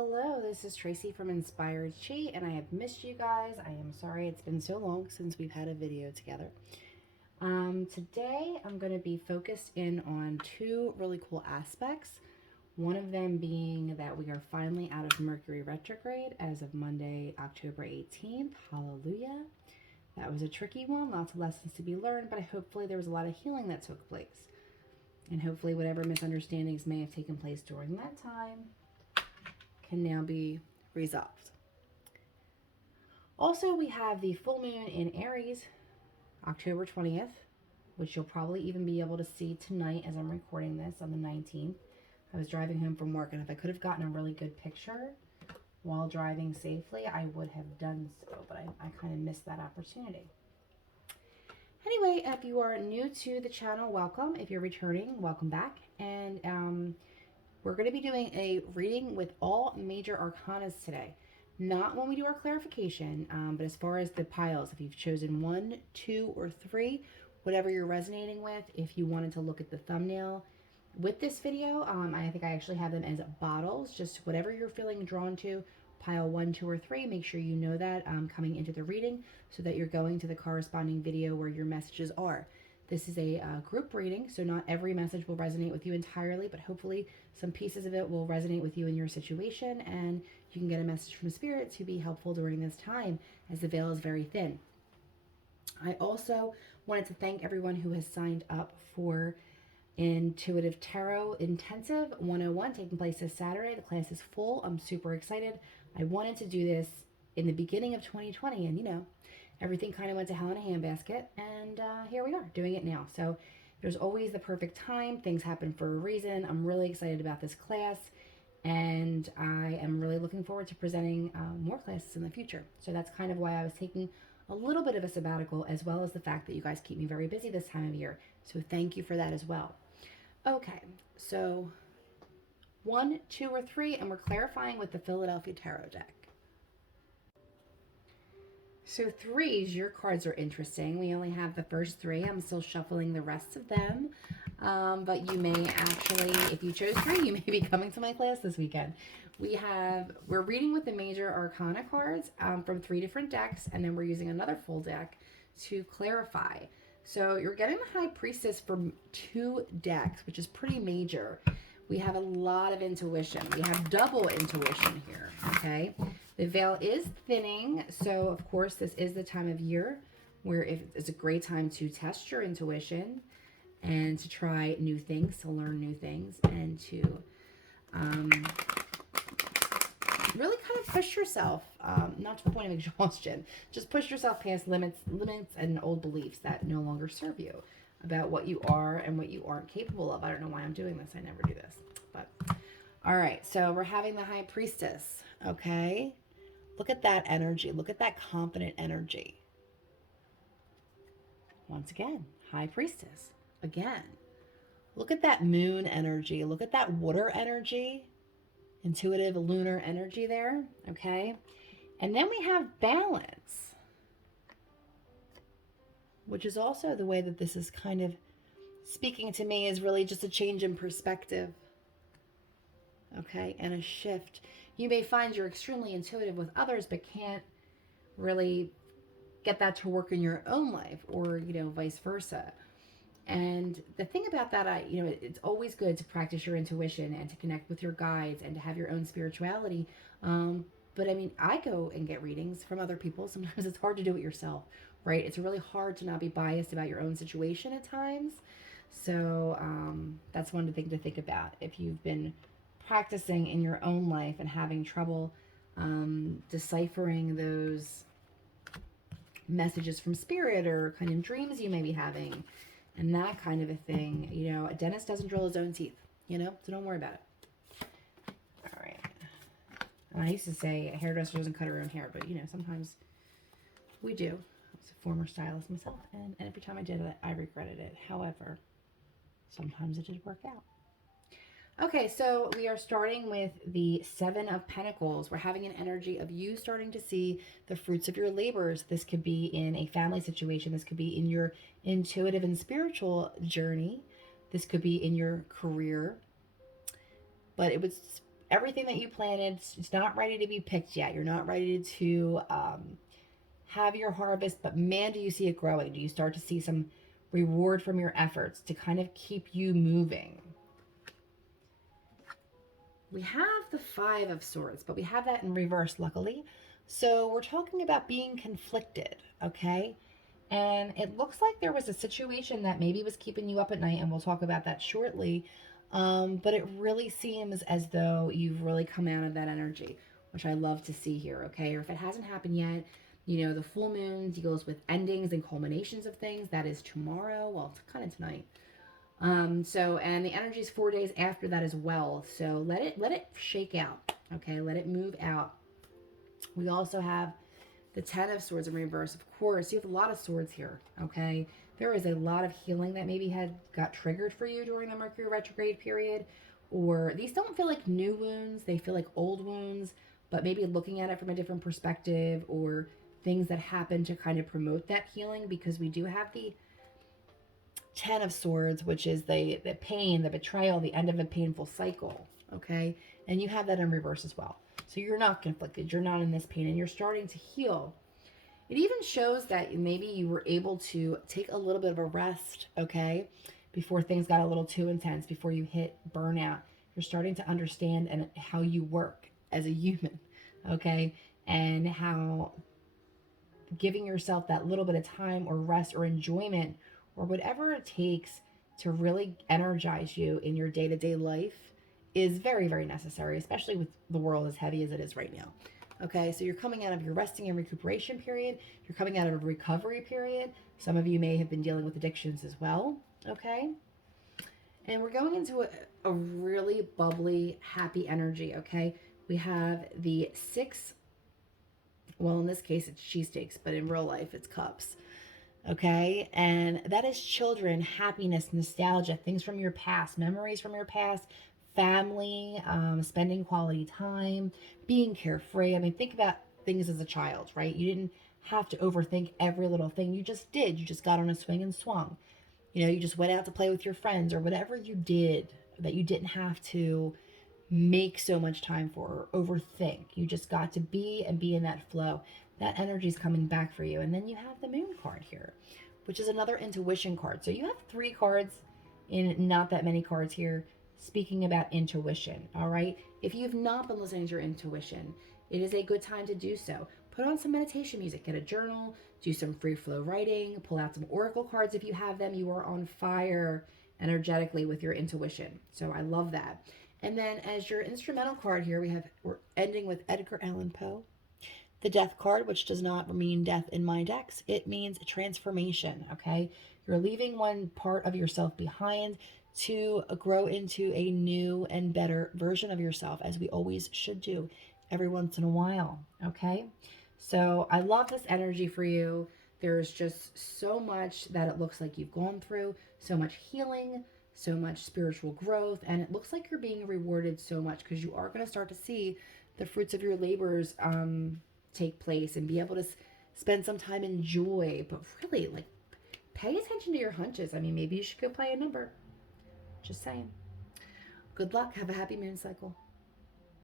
Hello, this is Tracy from Inspired Chi, and I have missed you guys. I am sorry it's been so long since we've had a video together. Today I'm going to be focused in on two really cool aspects. One of them being that we are finally out of Mercury retrograde as of Monday, October 18th. Hallelujah. That was a tricky one, lots of lessons to be learned, but hopefully there was a lot of healing that took place. And hopefully whatever misunderstandings may have taken place during that time can now be resolved. Also, we have the full moon in Aries, October 20th, which you'll probably even be able to see tonight as I'm recording this on the 19th. I was driving home from work, and if I could have gotten a really good picture while driving safely, I would have done so, but I kind of missed that opportunity. Anyway, if you are new to the channel, welcome. If you're returning, welcome back. And we're going to be doing a reading with all major arcanas today. Not when we do our clarification, but as far as the piles, if you've chosen 1, 2, or 3, whatever you're resonating with, if you wanted to look at the thumbnail with this video, I think I actually have them as bottles, just whatever you're feeling drawn to, pile 1, 2, or 3, make sure you know that coming into the reading so that you're going to the corresponding video where your messages are. This is a group reading, so not every message will resonate with you entirely, but hopefully some pieces of it will resonate with you in your situation, and you can get a message from Spirit to be helpful during this time, as the veil is very thin. I also wanted to thank everyone who has signed up for Intuitive Tarot Intensive 101, taking place this Saturday. The class is full. I'm super excited. I wanted to do this in the beginning of 2020, and you know, everything kind of went to hell in a handbasket, and here we are doing it now. So there's always the perfect time. Things happen for a reason. I'm really excited about this class, and I am really looking forward to presenting more classes in the future. So that's kind of why I was taking a little bit of a sabbatical, as well as the fact that you guys keep me very busy this time of year. So thank you for that as well. Okay, so 1, 2, or 3, and we're clarifying with the Philadelphia Tarot deck. So 3s, your cards are interesting. We only have the first 3. I'm still shuffling the rest of them. But you may actually, if you chose 3, you may be coming to my class this weekend. We're reading with the major arcana cards from 3 different decks, and then we're using another full deck to clarify. So you're getting the High Priestess from 2 decks, which is pretty major. We have a lot of intuition. We have double intuition here, okay? The veil is thinning, so of course this is the time of year where it's a great time to test your intuition and to try new things, to learn new things, and to really kind of push yourself, not to the point of exhaustion, just push yourself past limits and old beliefs that no longer serve you about what you are and what you aren't capable of. I don't know why I'm doing this. I never do this. But all right, so we're having the High Priestess, okay? Look at that energy. Look at that confident energy. Once again, High Priestess. Again. Look at that moon energy. Look at that water energy. Intuitive lunar energy there, okay? And then we have balance, which is also the way that this is kind of speaking to me, is really just a change in perspective, okay, and a shift. You may find you're extremely intuitive with others, but can't really get that to work in your own life, or, you know, vice versa. And the thing about that, it's always good to practice your intuition and to connect with your guides and to have your own spirituality. But I mean, I go and get readings from other people. Sometimes it's hard to do it yourself, right? It's really hard to not be biased about your own situation at times. So that's one thing to think about. If you've been practicing in your own life and having trouble deciphering those messages from Spirit, or kind of dreams you may be having, and that kind of a thing, you know, a dentist doesn't drill his own teeth, you know, so don't worry about it. All right. And I used to say a hairdresser doesn't cut her own hair, but, you know, sometimes we do. I was a former stylist myself, and every time I did it, I regretted it. However, sometimes it did work out. Okay, so we are starting with the 7 of Pentacles. We're having an energy of you starting to see the fruits of your labors. This could be in a family situation. This could be in your intuitive and spiritual journey. This could be in your career. But it was everything that you planted, it's not ready to be picked yet. You're not ready to have your harvest, but man, do you see it growing? Do you start to see some reward from your efforts to kind of keep you moving? We have the Five of Swords, but we have that in reverse, luckily. So we're talking about being conflicted, okay? And it looks like there was a situation that maybe was keeping you up at night, and we'll talk about that shortly. But it really seems as though you've really come out of that energy, which I love to see here, okay? Or if it hasn't happened yet, you know, the full moon deals with endings and culminations of things. That is tomorrow. Well, it's kind of tonight. And the energy is 4 days after that as well. So let it shake out. Okay, let it move out. We also have the Ten of Swords in reverse. Of course, you have a lot of swords here. Okay, there is a lot of healing that maybe got triggered for you during the Mercury retrograde period, or these don't feel like new wounds. They feel like old wounds, but maybe looking at it from a different perspective, or things that happen to kind of promote that healing, because we do have the Ten of Swords, which is the pain, the betrayal, the end of a painful cycle. Okay, and you have that in reverse as well. So you're not conflicted. You're not in this pain, and you're starting to heal. It even shows that maybe you were able to take a little bit of a rest, okay, before things got a little too intense, before you hit burnout. You're starting to understand and how you work as a human, okay, and how giving yourself that little bit of time or rest or enjoyment or whatever it takes to really energize you in your day-to-day life is very, very necessary, especially with the world as heavy as it is right now. Okay, so you're coming out of your resting and recuperation period. You're coming out of a recovery period. Some of you may have been dealing with addictions as well. Okay, and we're going into a really bubbly, happy energy. Okay, we have the six, well, in this case, it's cheesesteaks, but in real life, it's cups. Okay, and that is children, happiness, nostalgia, things from your past, memories from your past, family, spending quality time, being carefree. I mean, think about things as a child, right? You didn't have to overthink every little thing. You just did. You just got on a swing and swung. You know, you just went out to play with your friends, or whatever you did that you didn't have to make so much time for or overthink. You just got to be and be in that flow. That energy is coming back for you. And then you have the moon card here, which is another intuition card. So you have 3 cards in not that many cards here speaking about intuition. All right, if you've not been listening to your intuition, it is a good time to do so. Put on some meditation music, get a journal, do some free flow writing, pull out some oracle cards if you have them. You are on fire energetically with your intuition, so I love that. And then as your instrumental card here, we're ending with Edgar Allan Poe. The Death card, which does not mean death in my decks, it means transformation, okay? You're leaving one part of yourself behind to grow into a new and better version of yourself, as we always should do every once in a while, okay? So I love this energy for you. There's just so much that it looks like you've gone through, so much healing, so much spiritual growth, and it looks like you're being rewarded so much, because you are going to start to see the fruits of your labors take place and be able to spend some time in joy. But really, like, pay attention to your hunches. I mean, maybe you should go play a number. Just saying. Good luck. Have a happy moon cycle.